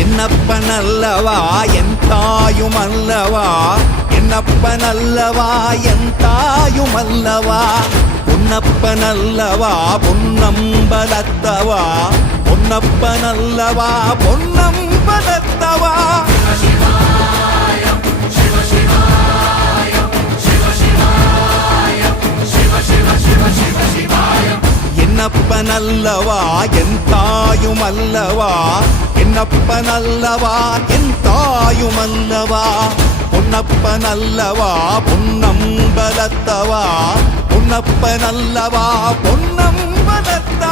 என்னப்பனல்லவா என் தாயுமல்லவா, என்னப்பனல்லவா என் தாயுமல்லவா, பொன்னப்பனல்லவா பொன்னம்பலத்தவா, பொன்னப்பனல்லவா பொன்னம்பலத்தவா. என்னப்பனல்லவா என் தாயுமல்லவா, என்னப்பனல்லவா என் தாயுமல்லவா, பொன்னப்பனல்லவா பொன்னம்பலத்தவா, பொன்னப்பனல்லவா பொன்னம்பலத்தவா.